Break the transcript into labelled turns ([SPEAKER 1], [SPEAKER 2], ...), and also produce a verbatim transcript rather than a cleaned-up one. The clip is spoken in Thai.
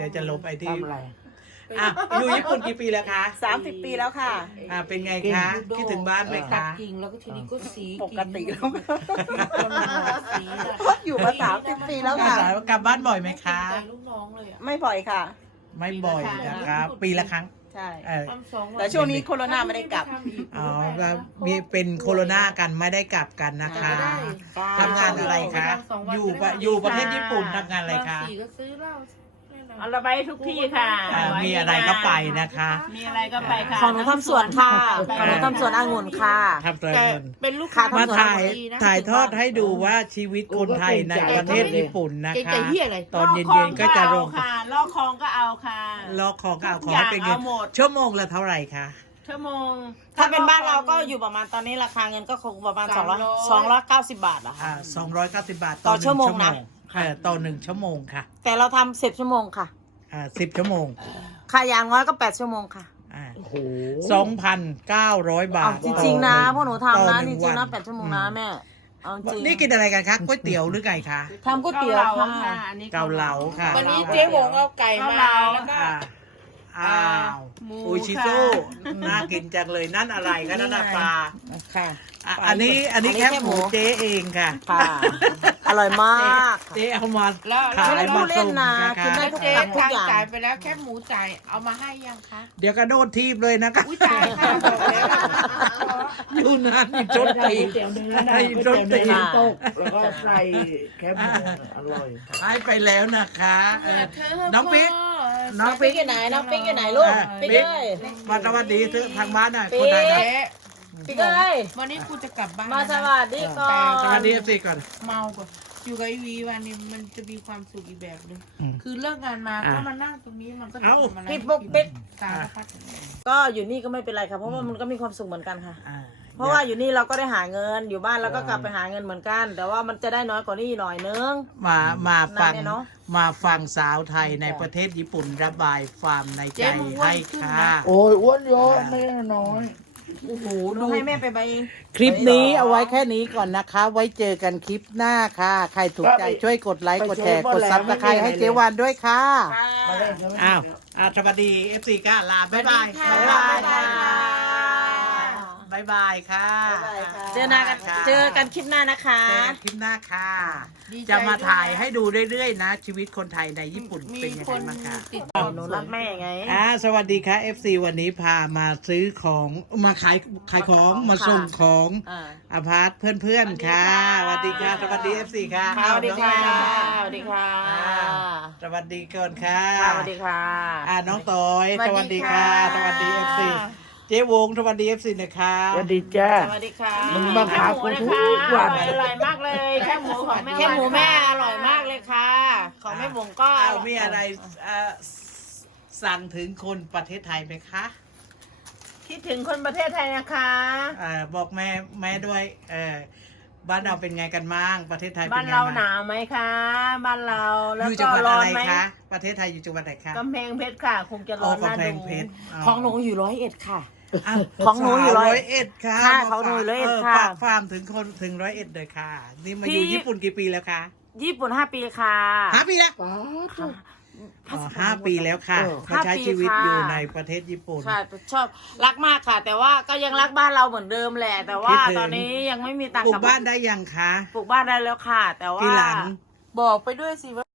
[SPEAKER 1] เดี๋ยวจะลบไอ้ที่
[SPEAKER 2] ทำอะไร
[SPEAKER 1] อ่ะอยู่ญี่ปุ่นกี่ปีแล้วคะ
[SPEAKER 3] สามสิบปีแล้วค่ะ
[SPEAKER 1] อ่าเป็นไงคะคิดถึงบ้านไหม
[SPEAKER 4] ตัด
[SPEAKER 1] คะ
[SPEAKER 4] กิ่งแล้วก็ทีนี้ก็สี
[SPEAKER 3] ปกติแล้ว
[SPEAKER 4] สีอะ
[SPEAKER 3] อยู่มาสามสิบปีแล้วค่ะ
[SPEAKER 1] กลับบ้านบ่อยไหมคะ
[SPEAKER 4] ใจลูกน้องเลยอ่ะ
[SPEAKER 3] ไม่บ่อยค่ะ
[SPEAKER 1] ไม่บ่อยนะคะปีละครั้ง
[SPEAKER 3] ใช่
[SPEAKER 1] เออ
[SPEAKER 4] ทำสองวัน
[SPEAKER 3] แต่ช่วงนี้โควิดไม่ได้กลับ
[SPEAKER 1] อ๋อก็มีเป็นโควิดกันไม่ได้กลับกันนะคะทำงานอะไรคะอยู่ปะอยู่ประเทศญี่ปุ่นทำงานอะไรคะ
[SPEAKER 4] สีก็ซื้อเหล้า
[SPEAKER 5] เอาเราไปทุกที่ค่ะ
[SPEAKER 1] อ่ามีอะไรก็ไปนะคะ
[SPEAKER 5] มีอะไรก็ไปค่ะ
[SPEAKER 3] ของหนูทำสวนค่ะของหนูทำสวนองุ่นค่ะ
[SPEAKER 1] ทำตัว
[SPEAKER 4] แต่
[SPEAKER 1] เงิน
[SPEAKER 4] เป็นลูกค้า
[SPEAKER 1] มาถ่าย
[SPEAKER 4] ดีนะ
[SPEAKER 1] ถ่ายทอดให้ดูว่าชีวิตคนไทยในประเทศญี่ปุ่นนะ
[SPEAKER 4] เก่ง
[SPEAKER 1] คะ
[SPEAKER 4] ใจเฮียอะไร
[SPEAKER 1] ตอนเย็นๆก็จะลง
[SPEAKER 5] ค่ะลอกคลองก็เอาค่ะ
[SPEAKER 1] ลอกของก็เอา
[SPEAKER 5] ทุ
[SPEAKER 1] ข
[SPEAKER 5] ก
[SPEAKER 1] อ
[SPEAKER 5] อย่าง
[SPEAKER 1] ให้เป็นเงิน
[SPEAKER 5] เอาหมด
[SPEAKER 1] ชั่วโมงละเท่าไหร่คะ
[SPEAKER 5] ชั่วโมง
[SPEAKER 3] ถ้าเป็นบ้านเราก็อยู่ประมาณตอนนี้ราคาเงินก็คงประมาณสองร้อยสองร้อยเก้าสิบบาทอะค่ะ
[SPEAKER 1] อ่าสองร้อยเก้าสิบบาท
[SPEAKER 3] ต่อชั่วโมงนะ
[SPEAKER 1] เออต่อหนึ่งชั่วโมงค่ะ
[SPEAKER 3] แต่เราทำสิบชั่วโมงค่ะ
[SPEAKER 1] อ่าสิบชั่วโมง
[SPEAKER 3] ค่าอย่างน้อยก็แปดชั่วโมงค่ะ
[SPEAKER 1] อ่า
[SPEAKER 2] โอ้โห
[SPEAKER 1] สองพันเก้าร้อยบา
[SPEAKER 3] เอา
[SPEAKER 1] ท
[SPEAKER 3] จริงๆนะ
[SPEAKER 1] ต่อ
[SPEAKER 3] พวกหนู
[SPEAKER 1] ต่อ
[SPEAKER 3] ทำนะ
[SPEAKER 1] ห
[SPEAKER 3] จ
[SPEAKER 1] นึ่
[SPEAKER 3] ริงๆนะ
[SPEAKER 1] วั
[SPEAKER 3] แปดชั่วโมงนะแม่เอาจริง
[SPEAKER 1] นี่กินอะไรกันคะก๋วยเตี๋ยวหรือไงคะ
[SPEAKER 3] ทำก๋วยเตี๋ยว
[SPEAKER 5] เกาเหลา
[SPEAKER 3] ค่ะ
[SPEAKER 5] ค่ะอันนี้
[SPEAKER 1] เกาเหลาค่ะ
[SPEAKER 4] วันนี้เจ๊หวงเอาไก่มาแล้วก็
[SPEAKER 1] อ่าอ้าว
[SPEAKER 5] หมู
[SPEAKER 1] อุยชิโซ่น่ากินจังเลยนั่นอะไรก็นั่นน่ะปลา
[SPEAKER 3] ค่ะ
[SPEAKER 1] อ่ะอันนี้อันนี้
[SPEAKER 3] อันนี้
[SPEAKER 1] แค่
[SPEAKER 3] แค่
[SPEAKER 1] ห
[SPEAKER 3] หมู
[SPEAKER 1] มูเจ๊เองค่ะ
[SPEAKER 3] ค่ะ อร่อยมาก
[SPEAKER 1] เจ๊เอามา
[SPEAKER 4] แล้ว
[SPEAKER 1] ขาย
[SPEAKER 3] ไม่ได้พู
[SPEAKER 1] มา
[SPEAKER 3] ดเล่
[SPEAKER 1] ส่
[SPEAKER 3] น
[SPEAKER 1] ง
[SPEAKER 3] นะ
[SPEAKER 1] นะ
[SPEAKER 3] กิน
[SPEAKER 1] คะ
[SPEAKER 3] ได้
[SPEAKER 4] เจ๊ทางจ่ายไปแล้วแค่หมูจ่ายเอามาให้ยังคะ
[SPEAKER 1] เดี๋ยวกระโดดทีบเลยนะคะ
[SPEAKER 4] อุ้ยจ่ายค่ะบอกแล้ว
[SPEAKER 1] อยู่นานอีกจนตี
[SPEAKER 2] ก๋วยเตี๋ยวเนื้อนะ
[SPEAKER 1] ให้
[SPEAKER 2] ก๋วย
[SPEAKER 1] จน
[SPEAKER 2] เตี๋ยว
[SPEAKER 1] ตี
[SPEAKER 2] เนื้อน้ำตกแล้วก็ใส่แคบหมูอร่อย
[SPEAKER 1] ให้ไปแล้วนะคะเออ น้องปิ๊ก น้
[SPEAKER 3] น้
[SPEAKER 1] อ
[SPEAKER 3] อง งปิ๊กอยู่ไหน น้องปิ๊กอยู่ไหนลูก
[SPEAKER 1] อ่า
[SPEAKER 3] ปิ๊ก
[SPEAKER 1] ปิ๊ก
[SPEAKER 3] เอ้ย
[SPEAKER 1] มาสวัสดีทางบ้านหน่อย
[SPEAKER 3] ปิ๊
[SPEAKER 1] คน
[SPEAKER 3] ก
[SPEAKER 1] ไทยหน่อย
[SPEAKER 4] เจ๊
[SPEAKER 3] ปิ๊กเอ้ย
[SPEAKER 4] วันนี้กูจะกลับบ้าน
[SPEAKER 3] มาสวัสดีก่อน
[SPEAKER 1] สวัสดีเอฟซีก่อน
[SPEAKER 4] เมาก่อนอยู่กับไอวีวันนี้มันจะมีความสุขอีกแบบหนึง
[SPEAKER 1] อืม
[SPEAKER 4] คือเลิกงานมา
[SPEAKER 1] อ่ะ
[SPEAKER 4] ก็มานั่งตรงนี้มันก็จะ
[SPEAKER 1] เอ้า
[SPEAKER 4] ทำอะไร
[SPEAKER 3] พี่ปุ๊กปิ๊ก
[SPEAKER 4] สารพัด
[SPEAKER 3] ก็อยู่นี่ก็ไม่เป็นไรค่ะ เพราะว่ามันก็มีความสุขเหมือนกันค่ะ
[SPEAKER 1] อ่า
[SPEAKER 3] เพราะว่าอยู่นี่เราก็ได้หาเงิน อยู่บ้านเราก็กลับไปหาเงินเหมือนกัน แต่ว่ามันจะได้น้อยกว่านี้หน่อยนึง
[SPEAKER 1] มามาฟัง
[SPEAKER 3] นั่นเนี่ยเนอะ
[SPEAKER 1] มาฟังสาวไทยในประเทศญี่ปุ่นระบายความในใจให้ค่ะ
[SPEAKER 2] โอ้ยอ้วนโยนไม่ได้น้อย
[SPEAKER 3] โอ้โหดูให้แม่ไปใบเอง
[SPEAKER 1] คลิปนี้เอาไว้แค่นี้ก่อนนะคะ ไว้เจอกันคลิปหน้าค่ะ ใครถูกใจช่วยกดไลค์กดแชร์กดซับสไครต์ให้เจวันด้วยค่ะ
[SPEAKER 2] มาเล่นกันไหม
[SPEAKER 1] อ้าวอ่าสวัสดีเอฟซีก้าลาบ๊ายบาย
[SPEAKER 3] บ๊ายบายค่ะ
[SPEAKER 1] บ๊ายบายค่ะ
[SPEAKER 3] เจอหน้ากันเจอกันคลิปหน้านะคะ
[SPEAKER 1] เจอกันคลิปหน้าค่ะ
[SPEAKER 4] ดีใจ
[SPEAKER 1] จะมาถ่าย
[SPEAKER 4] ด้วยนะ
[SPEAKER 1] ให้ดูเรื่อยๆนะ ชีวิตคนไทยในญี่ปุ่น
[SPEAKER 4] มี
[SPEAKER 1] เป็นยัง
[SPEAKER 4] ค
[SPEAKER 1] ไง
[SPEAKER 4] น
[SPEAKER 1] บ้างคะ
[SPEAKER 4] ติดต่อ
[SPEAKER 3] หนูรักแม่ไง
[SPEAKER 1] อ่าสวัสดีค่ะ เอฟ ซี วันนี้พามาซื้อของมาขายขายของมาส่งของ
[SPEAKER 3] อ่า
[SPEAKER 1] อาพาร์ตเพื่อนๆค่ะสวัสดีค่ะสวัสดี เอฟ ซี ค่ะ
[SPEAKER 3] ค่ะสวัสดีค่ะ
[SPEAKER 1] น้อง
[SPEAKER 3] สวัสดีค่ะ
[SPEAKER 1] อ่าสวัสดีก่อนค่ะ
[SPEAKER 3] ค่ะสวัสดีค่ะ
[SPEAKER 1] อ่าน้องต้อยสวัสดีค่ะ สวัสดี เอฟ ซี เจ๊วงสวัสดี เอฟ ซี นะคะ
[SPEAKER 2] สวัสดีจ้า
[SPEAKER 3] สวัสดีค่ะ
[SPEAKER 2] มึงมาหากูทุกวัน
[SPEAKER 5] อร่อยมากเลยแค่หมูของแม่
[SPEAKER 3] แค่หมูแม่อร่อยมากเลยค่ะ ของแม่บุ๋มก็
[SPEAKER 1] อ้าวมีอะไรเอ่อสั่งถึงคนประเทศไทยไหมคะ
[SPEAKER 5] คิดถึงคนประเทศไทยนะคะ
[SPEAKER 1] เอ่อบอกแม่แม่ด้วยเออบ้านเราเป็นไงกันบ้างประเทศไทย
[SPEAKER 5] บ้า
[SPEAKER 1] เป็น นไง
[SPEAKER 5] เรา
[SPEAKER 1] บ้าง
[SPEAKER 5] หนาวไหมคะ บ้านเราแล้ว
[SPEAKER 1] อยู่จั
[SPEAKER 5] ก็
[SPEAKER 1] งหวัด
[SPEAKER 5] ร้อ
[SPEAKER 1] อะ
[SPEAKER 5] น
[SPEAKER 1] ไร
[SPEAKER 5] ไหม
[SPEAKER 1] คะประเทศไทยอยู่จังหวัดไหนคะ
[SPEAKER 5] กำแพงเพชรค่ะ คงจะร้
[SPEAKER 1] โอ้
[SPEAKER 5] อนน่าก
[SPEAKER 1] ำแพ
[SPEAKER 5] ดู
[SPEAKER 1] งเพชร
[SPEAKER 3] ของหนูอยู่ร้อยเอ็ดค่ะ
[SPEAKER 1] าว
[SPEAKER 3] ของหนูอยู่ร้อย
[SPEAKER 1] เอ็ดค่ะ
[SPEAKER 3] ค่ะ
[SPEAKER 1] มา
[SPEAKER 3] ของหนูอยู่ร้อยเอ็ด
[SPEAKER 1] ฝาก
[SPEAKER 3] ค่ะ
[SPEAKER 1] ฝากฟาร์มถึงคนถึงร้อยเอ็ดเลยค่ะ นี่มาอยู่
[SPEAKER 3] ที่
[SPEAKER 1] ญี่ปุ่นกี่ปีแล้วคะ
[SPEAKER 3] ญี่ปุ่นห้าปีค่ะ
[SPEAKER 1] ห้าปีแล้ว
[SPEAKER 2] ป้าด
[SPEAKER 1] อ๋อห้าปีแล้วค่ะ
[SPEAKER 2] เออ
[SPEAKER 1] มาใช้
[SPEAKER 3] ห้าปี
[SPEAKER 1] ชีวิต
[SPEAKER 3] ค่ะ
[SPEAKER 1] อยู่ในประเทศญี่ปุ่น
[SPEAKER 3] ค่ะชอบรักมากค่ะ แต่ว่าก็ยังรักบ้านเราเหมือนเดิมแหละ แต่ว่า
[SPEAKER 1] คิดถึง
[SPEAKER 3] ตอนนี้ยังไม่มีตังค์
[SPEAKER 1] ปลูก
[SPEAKER 3] กลับ
[SPEAKER 1] บ้านได้ยังคะ
[SPEAKER 3] ปลูกบ้านได้แล้วค่ะ แต่ว่า
[SPEAKER 1] กี่หลัง
[SPEAKER 3] บอกไปด้วยสิว่า